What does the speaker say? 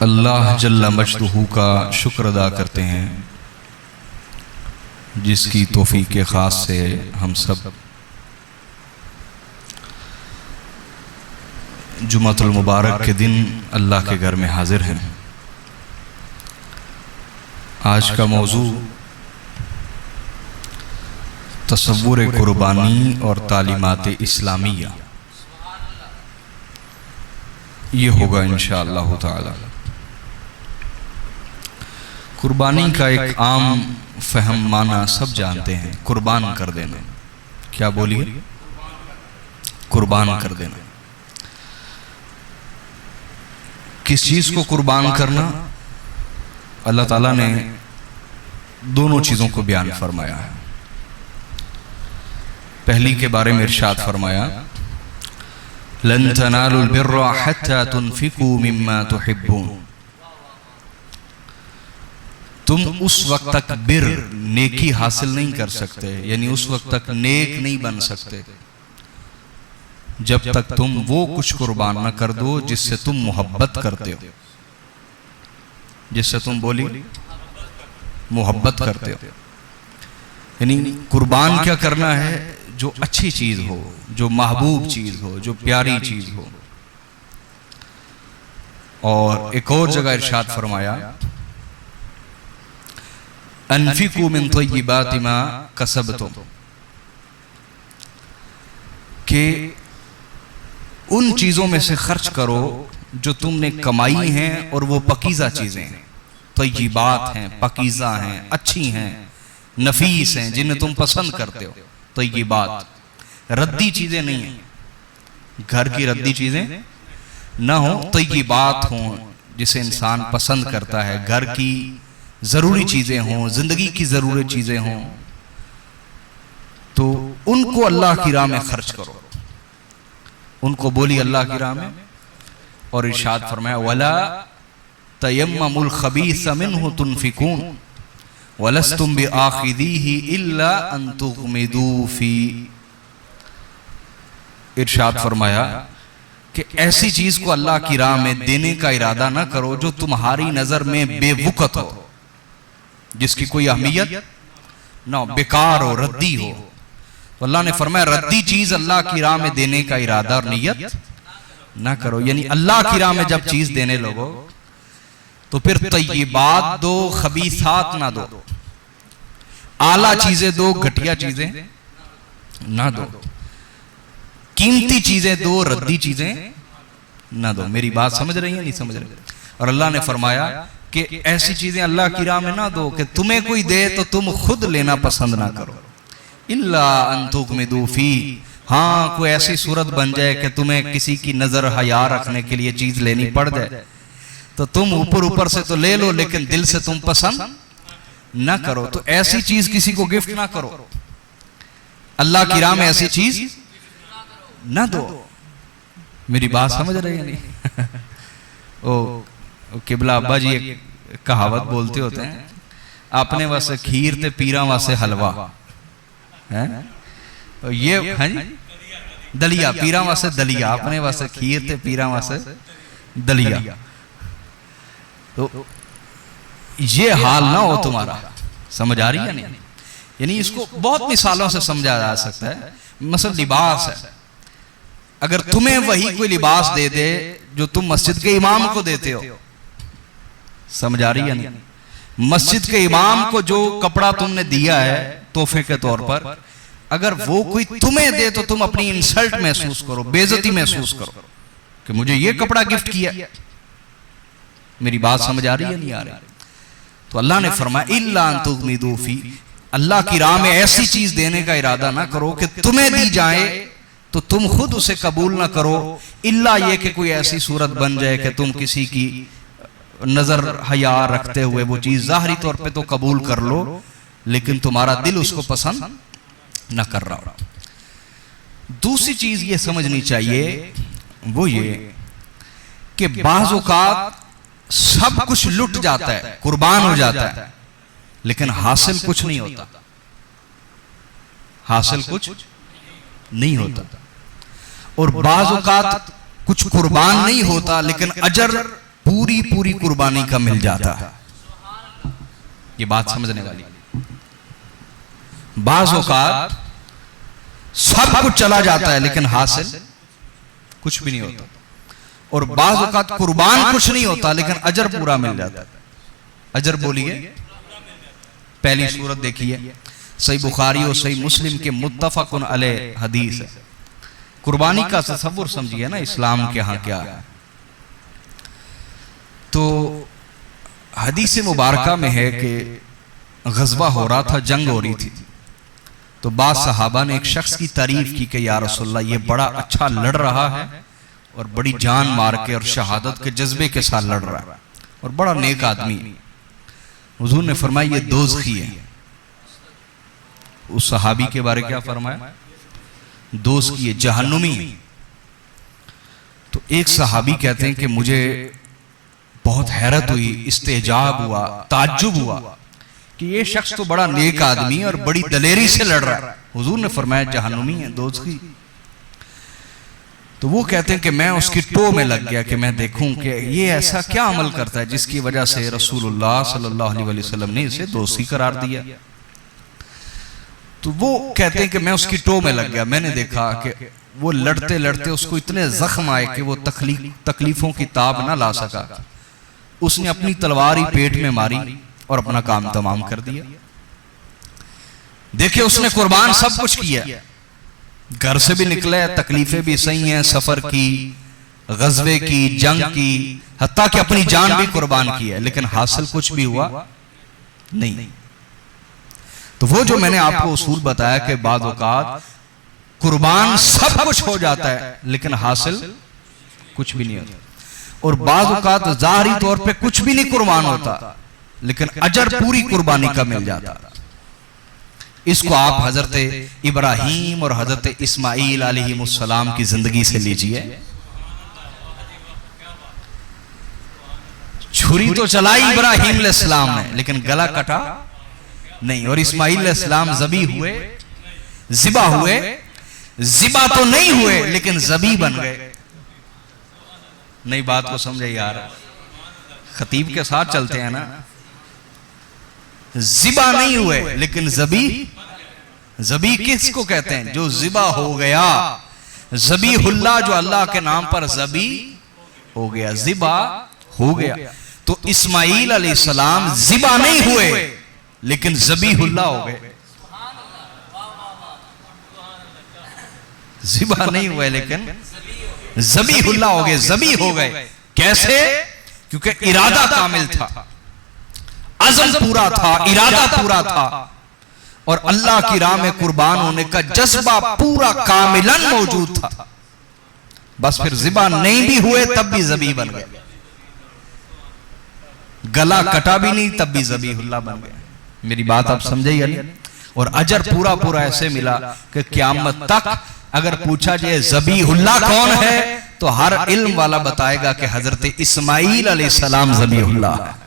اللہ جل مجدہ کا شکر ادا کرتے ہیں جس کی توفیق خاص سے ہم سب جمعۃ المبارک کے دن اللہ کے گھر میں حاضر ہیں۔ آج کا موضوع تصور قربانی اور تعلیمات اسلامیہ یہ ہوگا انشاءاللہ تعالی۔ قربانی کا ایک عام فہم معنی سب جانتے ہیں، قربان کر دینا۔ کیا بولیے؟ قربان کر دینا۔ کس چیز کو قربان کرنا؟ اللہ تعالیٰ نے دونوں چیزوں کو بیان فرمایا ہے۔ پہلی کے بارے میں ارشاد فرمایا لَن تَنَالُوا الْبِرَّ حَتَّى تُنْفِقُوا مِمَّا تُحِبُّونَ۔ تم اس وقت تک بر نیکی حاصل نہیں کر سکتے، یعنی اس وقت تک نیک نہیں بن سکتے جب تک تم وہ کچھ قربان نہ کر دو جس سے تم محبت کرتے ہو، جس سے تم بولی محبت کرتے ہو۔ یعنی قربان کیا کرنا ہے؟ جو اچھی چیز ہو، جو محبوب چیز ہو، جو پیاری چیز ہو۔ اور ایک اور جگہ ارشاد فرمایا انفقوا من طیبات ما کسبتم، کہ ان چیزوں میں سے خرچ کرو جو تم نے کمائی ہیں اور وہ پاکیزہ چیزیں ہیں، طیبات ہیں، پاکیزہ ہیں، اچھی ہیں، نفیس ہیں، جنہیں تم پسند کرتے ہو۔ طیبات ردی چیزیں نہیں ہیں، گھر کی ردی چیزیں نہ ہوں، طیبات ہوں جسے انسان پسند کرتا ہے، گھر کی ضروری چیزیں ہوں، زندگی کی ضروری چیزیں ہوں، تو ان کو اللہ کی راہ میں خرچ کرو۔ ان کو بولی اللہ کی راہ میں، اور ارشاد فرمایا وَلَا تَيَمَّمُوا الْخَبِيثَ مِنْهُ تُنْفِقُونَ وَلَسْتُمْ بِآخِذِيهِ إِلَّا أَن تُغْمِضُوا فِيهِ۔ ارشاد فرمایا کہ ایسی چیز کو اللہ کی راہ میں دینے کا ارادہ نہ کرو جو تمہاری نظر میں بے وقت ہو، جس کی کوئی اہمیت نہ ہو، بیکار ہو، ردی ہو۔ تو اللہ نے فرمایا ردی چیز اللہ کی راہ میں دینے کا ارادہ اور نیت نہ کرو۔ یعنی اللہ کی راہ میں جب چیز دینے لگو تو پھر طیبات دو، خبیثات نہ دو، اعلیٰ چیزیں دو، گھٹیا چیزیں نہ دو، قیمتی چیزیں دو، ردی چیزیں نہ دو۔ میری بات سمجھ رہی ہیں نہیں سمجھ رہی؟ اور اللہ نے فرمایا کہ ایسی چیزیں اللہ کی راہ میں نہ دو کہ تمہیں کوئی دے تو تم خود لینا پسند نہ کرو، الا ان تغمضوا فیہ، ہاں کوئی ایسی صورت بن جائے کہ تمہیں کسی کی نظر حیا رکھنے کے لیے چیز لینی پڑ جائے تو تم اوپر سے تو لے لو لیکن دل سے تم پسند نہ کرو۔ تو ایسی چیز کسی کو گفٹ نہ کرو، اللہ کی راہ میں ایسی چیز نہ دو۔ میری بات سمجھ رہے ہیں نہیں؟ او قبلہ ابا جی ایک کہاوت بولتے ہوتے ہیں، اپنے واسے کھیر تے پیراں واسے حلوہ، یہ ہاں جی دلیا، پیراں واسے دلیا، اپنے واسے کھیر تے پیراں واسے دلیا۔ تو یہ حال نہ ہو تمہارا۔ سمجھ آ رہی ہے نہیں؟ یعنی اس کو بہت مثالوں سے سمجھا جا سکتا ہے۔ مثلا لباس ہے، اگر تمہیں وہی کوئی لباس دے دے جو تم مسجد کے امام کو دیتے ہو، سمجھ آ رہی ہے نہیں؟ مسجد کے امام کو جو کپڑا تم نے دیا ہے تحفے کے طور پر، اگر وہ کوئی تمہیں دے تو تم اپنی انسلٹ محسوس کرو، بے عزتی محسوس کرو کہ مجھے یہ کپڑا گفٹ کیا۔ میری بات سمجھ آ رہی ہے نہیں آ رہی؟ تو اللہ نے فرمایا الا ان تغمضوا فیہ، اللہ کی راہ میں ایسی چیز دینے کا ارادہ نہ کرو کہ تمہیں دی جائے تو تم خود اسے قبول نہ کرو، الا یہ کہ کوئی ایسی صورت بن جائے کہ تم کسی کی نظر حیا رکھتے ہوئے وہ چیز ظاہری طور پہ تو قبول کر لو لیکن تمہارا دل اس کو پسند نہ کر رہا ہو۔ دوسری چیز یہ سمجھنی چاہیے وہ یہ کہ بعض اوقات سب کچھ لٹ جاتا ہے، قربان ہو جاتا ہے، لیکن حاصل کچھ نہیں ہوتا، حاصل کچھ نہیں ہوتا۔ اور بعض اوقات کچھ قربان نہیں ہوتا لیکن اجر پوری پوری قربانی کا مل جاتا ہے. یہ بات سمجھنے والی. بعض اوقات سب کچھ چلا جاتا ہے لیکن حاصل کچھ بھی نہیں ہوتا, اور بعض اوقات قربان کچھ نہیں ہوتا لیکن اجر پورا مل جاتا ہے. اجر بولیے. پہلی صورت دیکھیے, صحیح بخاری اور صحیح مسلم کے متفق علیہ حدیث ہے. قربانی کا تصور سمجھیے نا اسلام کے ہاں کیا ہے. تو حدیث مبارکہ میں ہے کہ غزوہ ہو رہا تھا, جنگ ہو رہی تھی, تو بعض صحابہ نے ایک شخص کی تعریف کی کہ یا رسول اللہ یہ بڑا اچھا لڑ رہا ہے اور بڑی جان مار کے اور شہادت کے جذبے کے ساتھ لڑ رہا ہے اور بڑا نیک آدمی. حضور نے فرمایا یہ دوزخی ہے. اس صحابی کے بارے کیا فرمایا؟ دوزخی ہے, جہنمی. تو ایک صحابی کہتے ہیں کہ مجھے بہت حیرت ہوئی, استعجاب ہوا, تعجب ہوا کہ یہ شخص تو بڑا نیک آدمی اور بڑی دلیری سے لڑ رہا ہے. حضور نے فرمایا جہنمی ہے, دوزخی. تو وہ کہتے ہیں کہ میں اس کی ٹو میں لگ گیا کہ میں دیکھوں کہ یہ ایسا کیا عمل کرتا ہے جس کی وجہ سے رسول اللہ صلی اللہ علیہ وسلم نے اسے دوزخی قرار دیا. تو وہ کہتے ہیں کہ میں اس کی ٹو میں لگ گیا. میں نے دیکھا کہ وہ لڑتے لڑتے اس کو اتنے زخم آئے کہ وہ تکلیفوں کی تاب نہ لا سکا. اس نے اپنی تلوار ہی پیٹ میں ماری اور اپنا کام تمام کر دیا. دیکھیں اس نے قربان سب کچھ کیا, گھر سے بھی نکلے, تکلیفیں بھی صحیح ہیں, سفر کی, غزوے کی, جنگ کی, حتیٰ کہ اپنی جان بھی قربان کی ہے, لیکن حاصل کچھ بھی ہوا نہیں. تو وہ جو میں نے آپ کو اصول بتایا کہ بعض اوقات قربان سب کچھ ہو جاتا ہے لیکن حاصل کچھ بھی نہیں ہوتا, اور بعض اوقات ظاہری طور پہ کچھ بھی نہیں قربان ہوتا لیکن اجر پوری قربانی کا مل جاتا. اس کو آپ حضرت ابراہیم اور حضرت اسماعیل علیہ السلام کی زندگی سے لیجئے. چھری تو چلائی ابراہیم علیہ السلام نے لیکن گلا کٹا نہیں, اور اسماعیل علیہ السلام ذبح ہوئے, ذبح تو نہیں ہوئے لیکن ذبیح بن گئے. نئی بات کو سمجھے یار, خطیب کے ساتھ چلتے ہیں نا. ذبح نہیں ہوئے لیکن ذبیح کس کو کہتے ہیں؟ جو ذبح ہو گیا. ذبیح اللہ جو اللہ کے نام پر ذبیح ہو گیا, ذبح ہو گیا. تو اسماعیل علیہ السلام ذبح نہیں ہوئے لیکن ذبیح اللہ ہو گئے. ذبح نہیں ہوئے لیکن ذبیح اللہ ہو گئے, ذبیح ہو گئے. کیسے؟ کیونکہ ارادہ کامل تھا, عزم پورا تھا, ارادہ پورا تھا, اور اللہ کی راہ میں قربان ہونے کا جذبہ پورا کاملاً موجود تھا. بس پھر ذبح نہیں بھی ہوئے تب بھی ذبیح بن گئے, گلا کٹا بھی نہیں تب بھی ذبیح اللہ بن گئے. میری بات آپ سمجھے یا نہیں؟ اور اجر پورا پورا ایسے ملا کہ قیامت تک اگر پوچھا جائے ذبیح اللہ کون ہے تو ہر علم والا بتائے گا کہ حضرت اسماعیل علیہ السلام ذبیح اللہ ہے.